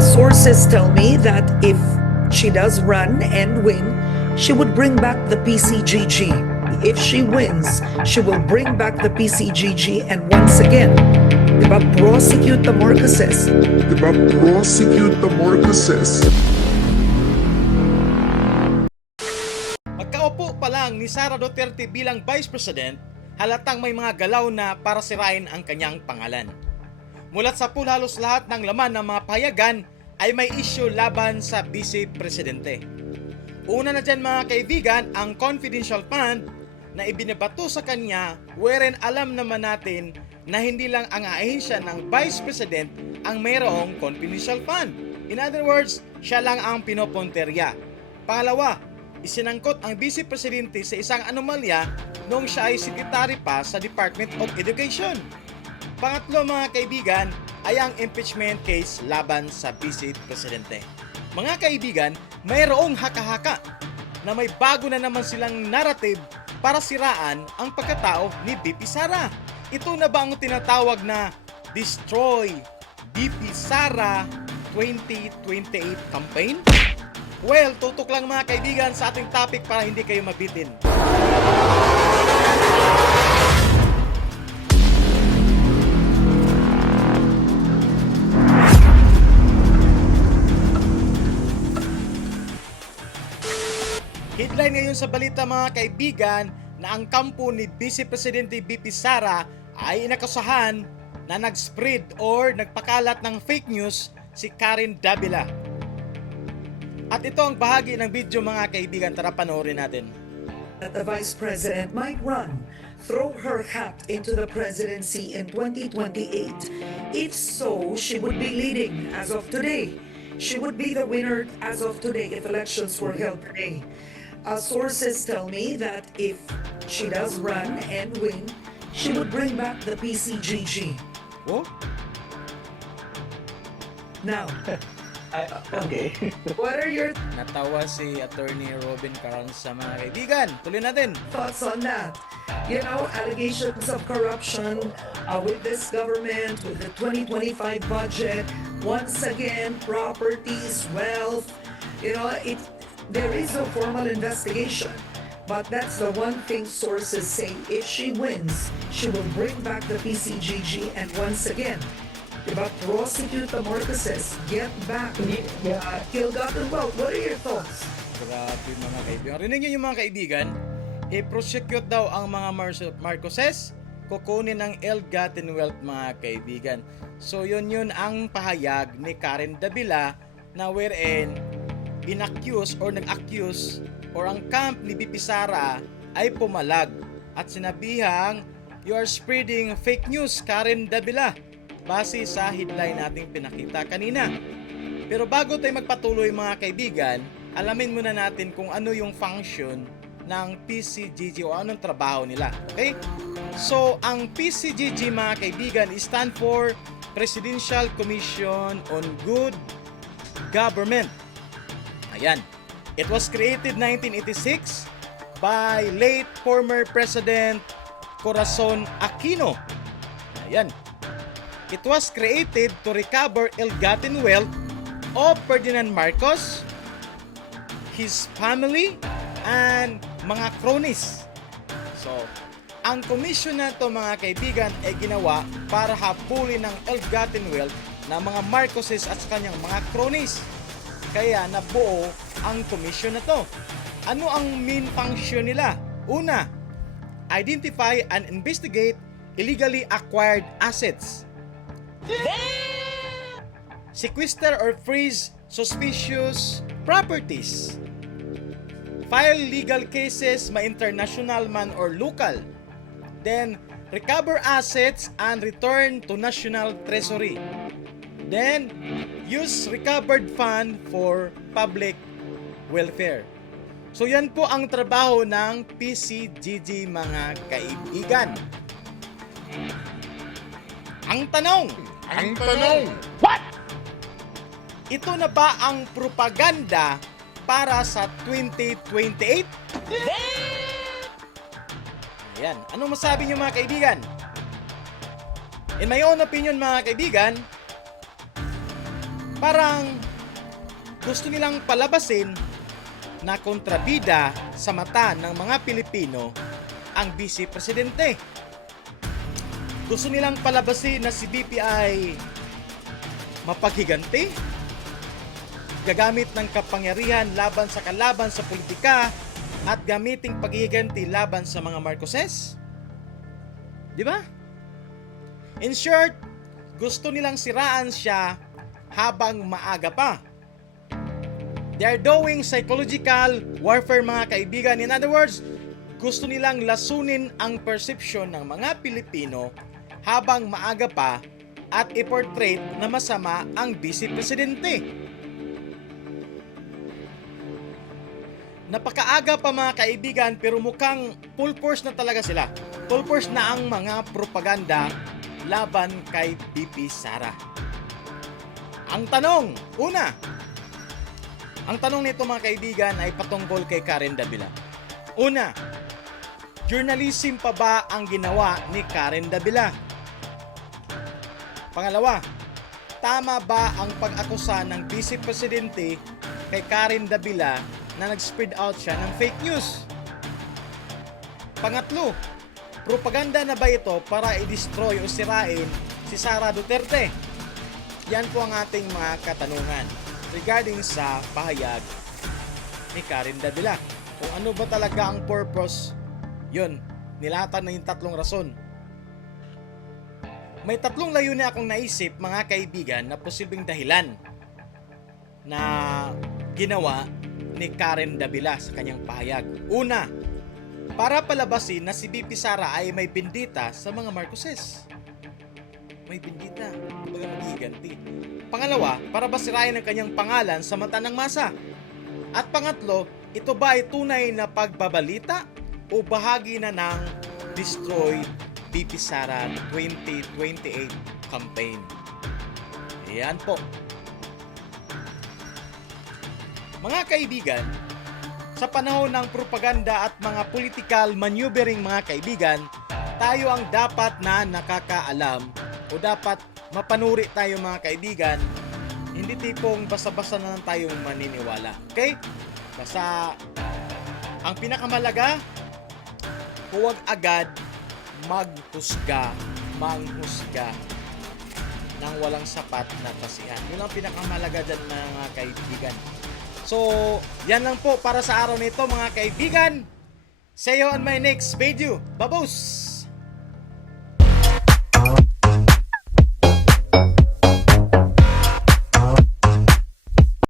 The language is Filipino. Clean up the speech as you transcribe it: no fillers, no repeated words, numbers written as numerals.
Sources tell me that if she does run and win, she would bring back the PCGG. If she wins, she will bring back the PCGG and once again, diba, prosecute the Marcoses. Pagkaupo pa lang ni Sara Duterte bilang Vice President, halatang may mga galaw na para sirain ang kanyang pangalan. Mulat sa pool, halos lahat ng laman ng mga pahayagan ay may issue laban sa Vice Presidente. Una na dyan mga kaibigan, ang confidential fund na ibinabato sa kanya, wherein alam naman natin na hindi lang ang ahensya ng Vice President ang mayroong confidential fund. In other words, siya lang ang pinoponterya. Pangalawa, isinangkot ang Vice Presidente sa isang anomalya noong siya ay secretary pa sa Department of Education. Pangatlo mga kaibigan ay ang impeachment case laban sa Vice Presidente. Mga kaibigan, mayroong haka-haka na may bago na naman silang narrative para siraan ang pagkatao ni VP Sara. Ito na ba ang tinatawag na Destroy VP Sara 2028 campaign? Well, tutok lang mga kaibigan sa ating topic para hindi kayo mabitin. Headline ngayon sa balita mga kaibigan na ang kampo ni Vice Presidente VP Sara ay inakasahan na nag-spread or nagpakalat ng fake news si Karen Davila. At ito ang bahagi ng video mga kaibigan, tara panoorin natin. That the Vice President might run, throw her hat into the presidency in 2028. If so, she would be leading as of today. She would be the winner as of today if elections were held today. Sources tell me that if she does run and win, she would bring back the PCGG. Oh? Now, Okay. what are your Natawa si Attorney Robin Carranza mga kaibigan. Tuloy natin. thoughts on that? You know, allegations of corruption with this government, with the 2025 budget, once again, properties, wealth, you know, there is no formal investigation. But that's the one thing sources say, if she wins, she will bring back the PCGG and once again, diba, prosecute the Marcoses, get back ill-gotten wealth. What are your thoughts? Grabe mga kaibigan. Rinig niyo yung mga kaibigan, i-prosecute daw ang mga Marcoses, kukunin ng ill-gotten wealth mga kaibigan. So yun ang pahayag ni Karen Davila na wherein in-accuse or nag-accuse or ang camp ni VP Sara ay pumalag at sinabihang you are spreading fake news Karen Davila base sa headline nating pinakita kanina. Pero bago tayo magpatuloy mga kaibigan, alamin muna natin kung ano yung function ng PCGG o anong trabaho nila. Okay? So, ang PCGG mga kaibigan stand for Presidential Commission on Good Government. Ayan. It was created 1986 by late former President Corazon Aquino. Ayan. It was created to recover ill-gotten wealth of Ferdinand Marcos, his family, and mga cronies. So, ang komisyon na ito mga kaibigan ay ginawa para habulin ng ill-gotten wealth ng mga Marcoses at sa kanyang mga cronies. Kaya nabuo ang komisyon na to. Ano ang main function nila? Una, identify and investigate illegally acquired assets. Sequester or freeze suspicious properties. File legal cases, ma-international man or local. Then, recover assets and return to National Treasury. Then, use recovered fund for public welfare. So yan po ang trabaho ng PCGG mga kaibigan. Ang tanong, What? ito na ba ang propaganda para sa 2028? Ayan, anong masabi niyo mga kaibigan? In my own opinion mga kaibigan, Parang gusto nilang palabasin na kontrabida sa mata ng mga Pilipino ang Vice Presidente. Gusto nilang palabasin na si BP ay mapaghiganti, gagamit ng kapangyarihan laban sa kalaban sa politika at gamiting paghihiganti laban sa mga Marcoses. Di ba? In short, gusto nilang siraan siya habang maaga pa. They are doing psychological warfare, mga kaibigan. In other words, gusto nilang lasunin ang perception ng mga Pilipino habang maaga pa at i-portray na masama ang Vice Presidente. Napakaaga pa, mga kaibigan, pero mukhang full force na talaga sila. Full force na ang mga propaganda laban kay BP Sara. Ang tanong nito, mga kaibigan, ay patungkol kay Karen Davila. Una, journalism pa ba ang ginawa ni Karen Davila? Pangalawa, tama ba ang pag-akusa ng Vice Presidente kay Karen Davila na nag-spread out siya ng fake news? Pangatlo, propaganda na ba ito para i-destroy o sirain si Sara Duterte? Yan po ang ating mga katanungan regarding sa pahayag ni Karen Davila. Kung ano ba talaga ang purpose, yun, nilatan na yung tatlong rason. May tatlong layunin akong naisip, mga kaibigan, na posibleng dahilan na ginawa ni Karen Davila sa kanyang pahayag. Una, para palabasin na si BP Sara ay may bindita sa mga Marcoses. May bindita, kumbaga maghiganti. Pangalawa, para basirain ang kanyang pangalan sa mata ng masa. At pangatlo, ito ba ay tunay na pagbabalita o bahagi na ng Destroy BP Sara 2028 campaign? Ayan po. Mga kaibigan, sa panahon ng propaganda at mga political maneuvering, mga kaibigan, tayo ang dapat na nakakaalam o dapat mapanuri tayo, mga kaibigan. Hindi tipong basta-basta na lang tayong maniniwala. Okay? Basta ang pinakamalaga, huwag agad manghusga ng walang sapat na basihan. Yun ang pinakamalaga dyan, mga kaibigan. So, yan lang po para sa araw nito, mga kaibigan. See you on my next video. Babos!